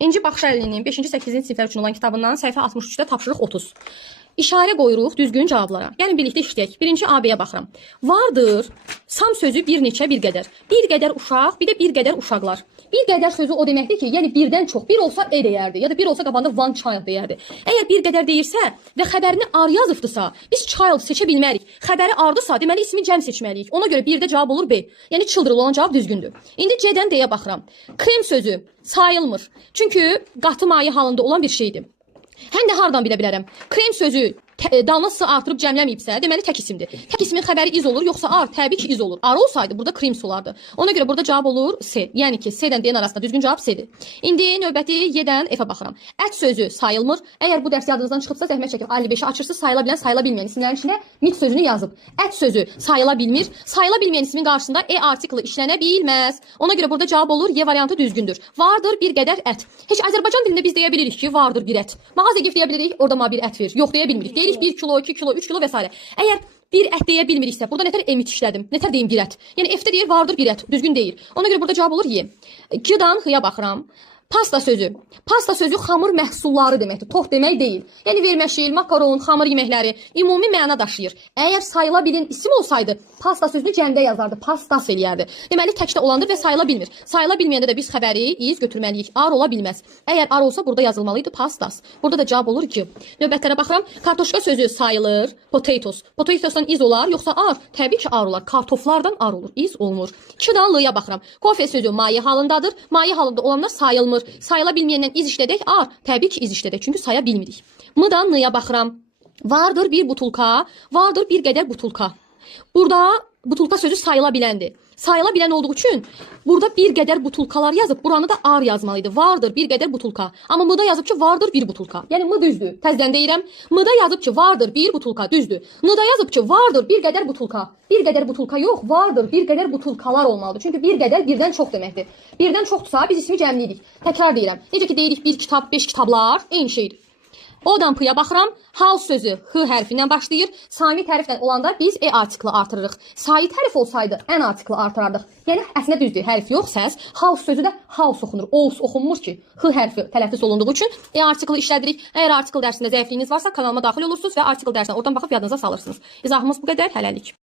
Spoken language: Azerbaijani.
İnci Baxşəlinin 5-ci 8-ci siniflər üçün olan kitabından səhifə 63-də tapşırıq 30. İşarə qoyuruq düzgün cavablara. Yəni birlikdə işləyək. Birinci A-B-yə baxıram. Vardır, sam sözü bir neçə, bir qədər. Bir qədər uşaq, bir də bir qədər uşaqlar. Bir qədər sözü o deməkdir ki, yəni birdən çox. Bir olsa e deyərdi, ya da bir olsa qabağında one child deyərdi. Əgər bir qədər deyirsə və xəbərini ar yazıbdısa, biz child seçə bilmərik. Xəbəri ardısa, deməli ismi cəm seçməliyik. Ona görə birdə cavab olur B. Yəni children olan cavab düzgündür. İndi C-dən D-yə baxıram. Krem sözü sayılmır. Çünki qatı maye halında olan bir şeydir. Həm də hardan bilə bilərəm? Krem sözü dalına sı artırıb cəmləməyibsə, deməli tək isimdir. Tək ismin xəbəri iz olur, yoxsa ar, təbii ki iz olur. Ar olsaydı burada krems olardı. Ona görə burada cavab olur C. Yəni ki, C-dən D-nin arasında düzgün cavab C-dir. İndi növbəti Y-dən F-ə baxıram. Ət sözü sayılmır. Əgər bu dərs yadınızdan çıxıbsa, zəhmət çəkib 55-i açırsınız, sayıla bilən, sayıla bilməyən isimlərin içində mit sözünü yazıb. Ət sözü sayıla bilmir. Sayıla bilməyən ismin qarşısında E artiklı işlənə bilməz. Ona görə burada cavab olur Y variantı düzgündür. Vardır bir qədər ət. Heç Azərbaycan dilində biz deyə bilirik ki, vardır bir ət. Mağaza gif deyə bilirik, orada ma bir ət verir. Yox deyə bilmirik. Deyirik 1 kilo, 2 kilo, 3 kilo və s. Əgər bir ət deyə bilmiriksə, burada nətər emit işlədim? Nətər deyim bir ət? Yəni F-də deyir vardır bir ət, düzgün deyil. Ona görə burada cavab olur Y. Q-dan H-ya baxıram. Pasta sözü. Pasta sözü xamır məhsulları deməkdir. Tox demək deyil. Yəni verməşil, makaron, xamır yeməkləri ümumi məna daşıyır. Əgər sayıla bilin isim olsaydı, pasta sözünü cəmdə yazardı, pastas eləyərdi. Deməli təkdə olandır və sayıla bilmir. Sayıla bilməyəndə də biz xəbəri iz götürməliyik. Ar ola bilməz. Əgər ar olsa burada yazılmalıydı pastas. Burada da cavab olur ki, növbətlərə baxıram. Kartoşka sözü sayılır. Potatoes. Potatosdan iz olar, yoxsa ar? Təbii ki ar olar. Kartoflardan ar olur. İz olmur. Q-dan L-ya baxıram. Kofe sözü maye halındadır. Maye halında olanlar sayılmır. Sayıla bilməyəndən iz işlədək, ar, təbii ki iz işlədək, çünki saya bilmirik. M-dan N-ya baxıram. Vardır bir butulka, vardır bir qədər butulka. Burada butulka sözü sayıla biləndir. Sayıla bilən olduğu üçün burada bir qədər butulkalar yazıb, buranı da ar yazmalıydı. Vardır bir qədər butulka. Amma M-da yazıb ki, vardır bir butulka. Yəni M düzdür. Təzdən deyirəm. M-da yazıb ki, vardır bir butulka, düzdür. N-da yazıb ki, vardır bir qədər butulka. Bir qədər butulka yox, vardır bir qədər butulkalar olmalıdır. Çünki bir qədər birdən çox deməkdir. Birdən çoxdursa biz ismi cəmləyirik. Təkrar deyirəm. Necə ki deyirik bir kitab, 5 kitablar, eyni şeydir. Odan P-ya baxıram. House sözü H hərfindən başlayır. Sami təriflə olanda biz E artiklı artırırıq. Sayı tərif olsaydı N artiklı artırardıq. Yəni əslində düzdür, hərf yox, səs. House sözü də house oxunur. Ous oxunmur ki. H hərfi tələffüz olunduğu üçün E artiklı işlədirik. Əgər artikl dərsində zəifliyiniz varsa kanalıma daxil olursunuz və artikl dərsinə oradan baxıb yadınıza salırsınız. İzahımız bu qədər. Hələlik.